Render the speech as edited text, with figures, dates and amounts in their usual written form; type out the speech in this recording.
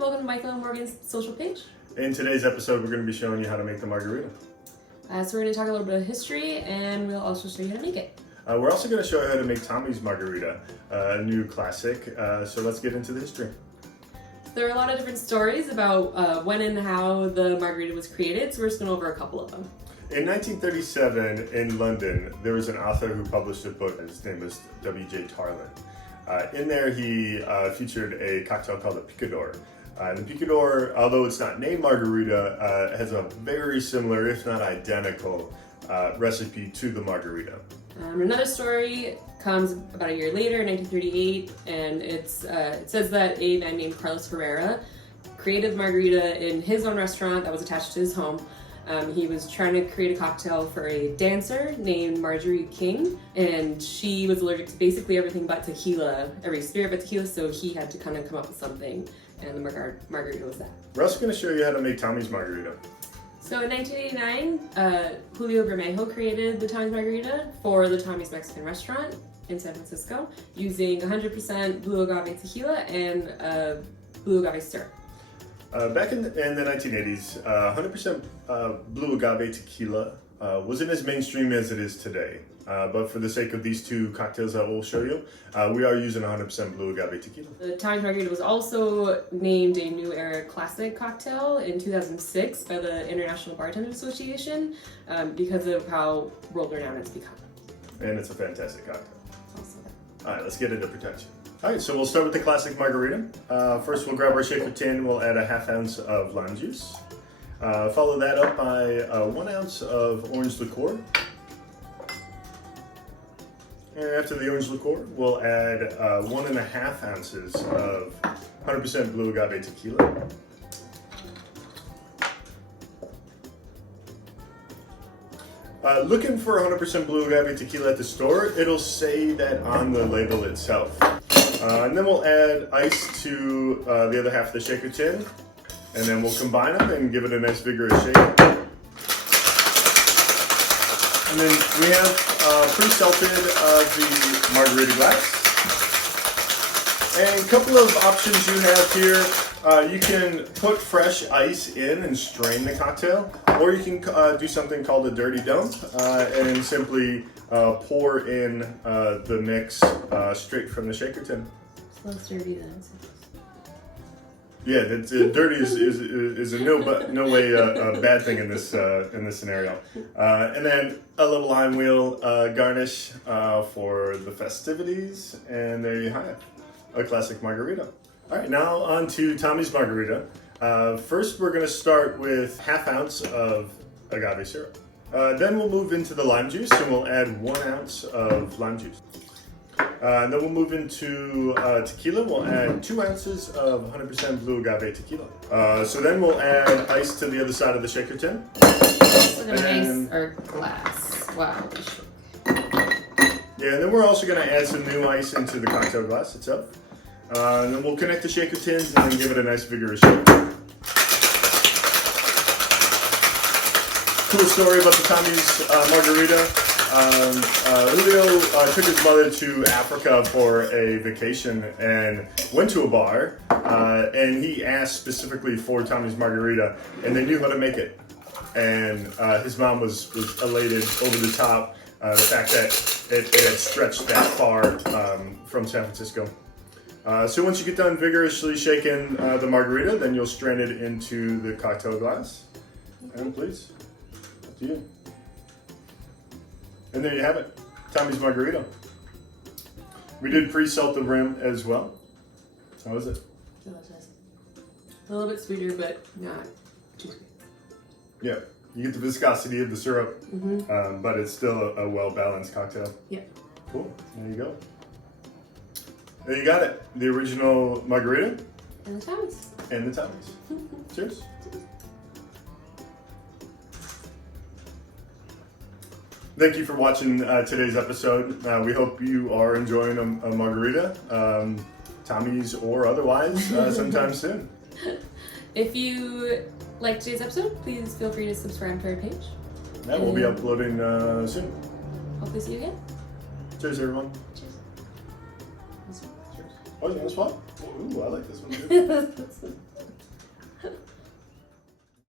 welcome to Michael and Morgan's social page. In today's episode, we're going to be showing you how to make the margarita. So we're going to talk a little bit of history, and we'll also show you how to make it. We're also going to show you how to make Tommy's Margarita, a new classic. So let's get into the history. There are a lot of different stories about when and how the margarita was created, so we're just going to go over a couple of them. In 1937, in London, there was an author who published a book. His name was W.J. Tarlin. In there, he featured a cocktail called a picador. The picador, although it's not named margarita, has a very similar, if not identical, recipe to the margarita. Another story comes about a year later, in 1938, and it says that a man named Carlos Herrera created the margarita in his own restaurant that was attached to his home. He was trying to create a cocktail for a dancer named Marjorie King, and she was allergic to basically everything but tequila, every spirit but tequila, so he had to kind of come up with something, and the margarita was that. We're also going to show you how to make Tommy's Margarita. So in 1989, Julio Bermejo created the Tommy's Margarita for the Tommy's Mexican restaurant in San Francisco using 100% blue agave tequila and blue agave syrup. Back in the 1980s, 100% blue agave tequila wasn't as mainstream as it is today. But for the sake of these two cocktails that we'll show you, we are using 100% blue agave tequila. The Tommy's Margarita was also named a New Era Classic cocktail in 2006 by the International Bartenders Association because of how world-renowned it's become. And it's a fantastic cocktail. Also All right, let's get into production. All right, so we'll start with the classic margarita. First, we'll grab our shaker tin. We'll add a ½ ounce of lime juice. Follow that up by 1 ounce of orange liqueur. And after the orange liqueur, we'll add 1½ ounces of 100% blue agave tequila. Looking for 100% blue agave tequila at the store, it'll say that on the label itself. And then we'll add ice to the other half of the shaker tin, and then we'll combine them and give it a nice vigorous shake. And then we have pre-salted the margarita glass. And a couple of options you have here. You can put fresh ice in and strain the cocktail, or you can do something called a dirty dump and simply pour in the mix straight from the shaker tin. It's less dirty than Yeah, dirty is a no way a bad thing in this scenario. And then a little lime wheel garnish for the festivities, and there you have it, a classic margarita. All right, now on to Tommy's Margarita. First, we're going to start with ½ ounce of agave syrup. Then we'll move into the lime juice, and we'll add 1 ounce of lime juice. Then we'll move into tequila. We'll add 2 ounces of 100% blue agave tequila. So then we'll add ice to the other side of the shaker tin. Look at ice or glass. Wow. Yeah, and then we're also going to add some new ice into the cocktail glass itself. And then we'll connect the shaker tins and then give it a nice vigorous shake. Cool story about the Tommy's Margarita. Julio took his mother to Africa for a vacation and went to a bar, and he asked specifically for Tommy's Margarita, and they knew how to make it. And his mom was elated, over the top, the fact that it had stretched that far from San Francisco. So once you get done vigorously shaking the margarita, then you'll strain it into the cocktail glass. And please, up to you. And there you have it, Tommy's Margarita. We did pre-salt the rim as well. How is it? Delicious. A little bit sweeter, but not too sweet. Yeah, you get the viscosity of the syrup, but it's still a well-balanced cocktail. Yeah. Cool, there you go. There you got it, the original margarita. And the Tommy's. And the Tommy's. Cheers. Thank you for watching today's episode. We hope you are enjoying a margarita, Tommy's or otherwise, sometime soon. If you liked today's episode, please feel free to subscribe to our page. Yeah, we'll be uploading soon. Hopefully see you again. Cheers, everyone. Cheers. Cheers. Oh, you want to swap? Ooh, I like this one too.